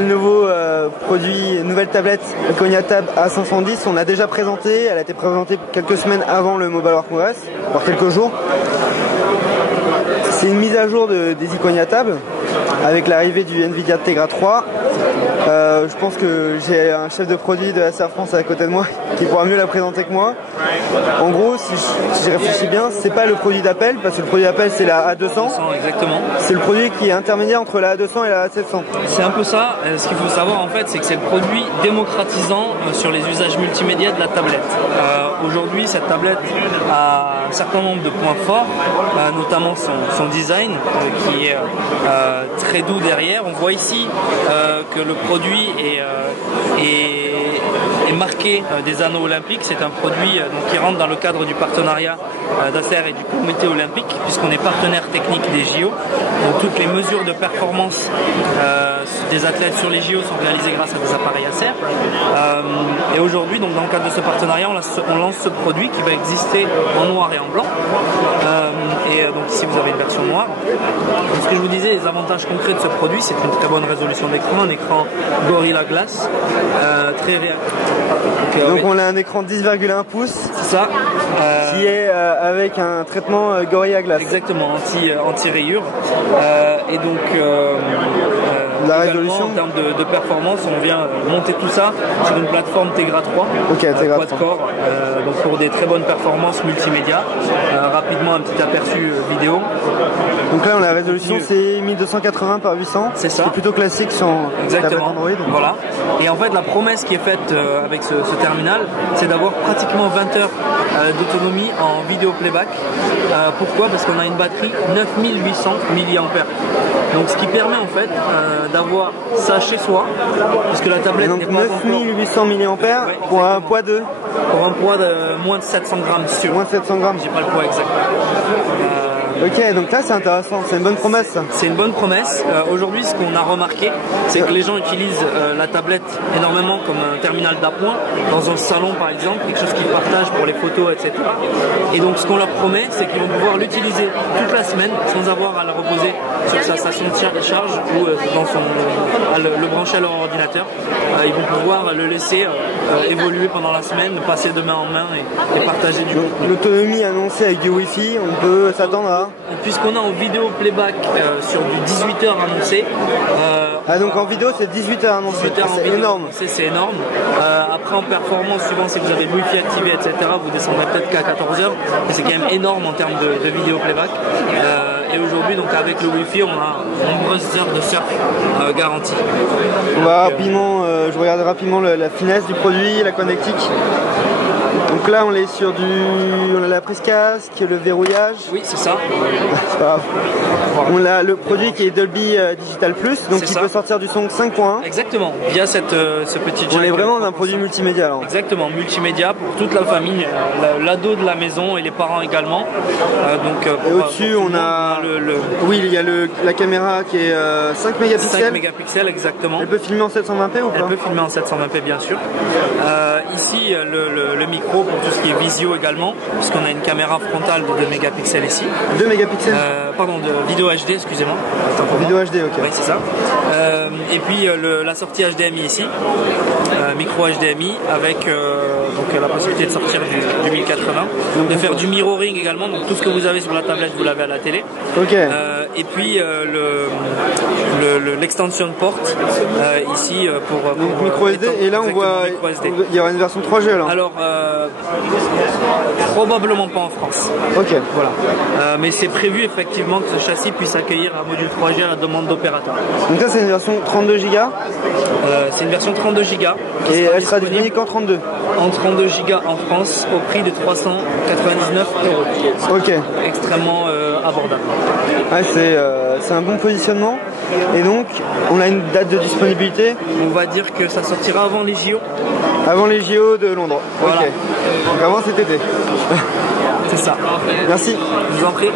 le nouveau produit, nouvelle tablette Iconia Tab A510. On l'a déjà présenté, elle a été présentée quelques semaines avant le Mobile World Congress, voire quelques jours. C'est une mise à jour des Iconia Tab avec l'arrivée du Nvidia Tegra 3. Je pense que j'ai un chef de produit de SR France à côté de moi qui pourra mieux la présenter que moi. En gros, si je réfléchis bien, c'est pas le produit d'Apple, parce que le produit d'Apple c'est la A200. Exactement. C'est le produit qui est intermédiaire entre la A200 et la A700. C'est un peu ça. Ce qu'il faut savoir en fait, c'est que c'est le produit démocratisant sur les usages multimédia de la tablette. Aujourd'hui, cette tablette a un certain nombre de points forts, notamment son design qui est très doux derrière. On voit ici que le produit est marqué des anneaux olympiques. C'est un produit qui rentre dans le cadre du partenariat d'Acer et du comité olympique, puisqu'on est partenaire technique des JO. Donc toutes les mesures de performance des athlètes sur les JO sont réalisées grâce à des appareils Acer. Et aujourd'hui, donc dans le cadre de ce partenariat, on lance ce produit qui va exister en noir et en blanc. Donc ici vous avez une version noire. Donc, ce que je vous disais, les avantages concrets de ce produit, c'est une très bonne résolution d'écran, un écran Gorilla Glass, très réactif. Donc on a un écran 10,1 pouces, c'est ça, qui est avec un traitement Gorilla Glass. Exactement, anti-rayure. Et donc la résolution en termes de performance, on vient monter tout ça sur une plateforme Tegra 3, quad-core, donc pour des très bonnes performances multimédia. Rapidement un petit aperçu vidéo. Donc là, la résolution c'est 1280 par 800. C'est ça. C'est plutôt classique sur tablette Android. Voilà. Et en fait, la promesse qui est faite avec ce terminal, c'est d'avoir pratiquement 20 heures d'autonomie en vidéo playback. Pourquoi? Parce qu'on a une batterie 9800 mAh. Donc ce qui permet en fait d'avoir ça chez soi, puisque la tablette n'est pas 9800 mAh pour un poids de... Pour un poids de moins de 700 grammes sûr. Moins de 700 grammes. J'ai pas le poids exact. Ok, donc là c'est intéressant, c'est une bonne promesse. C'est une bonne promesse. Aujourd'hui, ce qu'on a remarqué, c'est que les gens utilisent la tablette énormément comme un terminal d'appoint, dans un salon par exemple, quelque chose qu'ils partagent pour les photos, etc. Et donc ce qu'on leur promet, c'est qu'ils vont pouvoir l'utiliser toute la semaine sans avoir à la reposer sur sa station de charge ou le brancher à leur ordinateur. Ils vont pouvoir le laisser évoluer pendant la semaine, passer de main en main et partager du contenu. L'autonomie annoncée avec du Wi-Fi, on peut s'attendre à... Puisqu'on a en vidéo playback sur du 18 heures annoncé. Donc en vidéo c'est 18 heures annoncé. C'est énorme. C'est énorme. Après en performance, suivant si vous avez le Wi-Fi activé, etc., vous descendrez peut-être qu'à 14 heures. Mais c'est quand même énorme en termes de vidéo playback. Et aujourd'hui, donc avec le Wi-Fi, on a nombreuses heures de surf garanties. On va rapidement, je regarde rapidement la finesse du produit, la connectique. Donc là on est sur on a la prise casque, le verrouillage. Oui, c'est ça. C'est pas grave. On a le produit qui est Dolby Digital Plus, donc il peut sortir du son 5.1. Exactement, via ce petit jack. On est vraiment d'un produit multimédia alors. Exactement, multimédia pour toute la famille, l'ado de la maison et les parents également. Et au-dessus on a oui, il y a la caméra qui est 5 mégapixels. 5 mégapixels exactement. Elle peut filmer en 720p ou pas? Elle peut filmer en 720p bien sûr. Ici le micro pour tout ce qui est visio également, puisqu'on a une caméra frontale de 2 mégapixels ici. 2 mégapixels pardon, de vidéo HD, excusez-moi. Vidéo HD, ok. Oui, c'est ça. Et puis la sortie HDMI ici, micro HDMI avec donc la possibilité de sortir du 1080, de faire du mirroring également, donc tout ce que vous avez sur la tablette, vous l'avez à la télé. Ok. Et puis l'extension port ici pour micro SD, et là on voit il y aura une version 3G là. Alors probablement pas en France. Ok. Voilà. Mais c'est prévu effectivement que ce châssis puisse accueillir un module 3G à la demande d'opérateur. Donc ça c'est une version 32 Go. C'est une version 32 Go. Et elle sera disponible qu'en 32. En 32 Go en France au prix de 399 €. Ok. Extrêmement abordable. Ouais, c'est un bon positionnement. Et donc, on a une date de disponibilité? On va dire que ça sortira avant les JO. Avant les JO de Londres. Voilà. Ok. Donc avant cet été. C'est ça. Merci. Je vous en prie.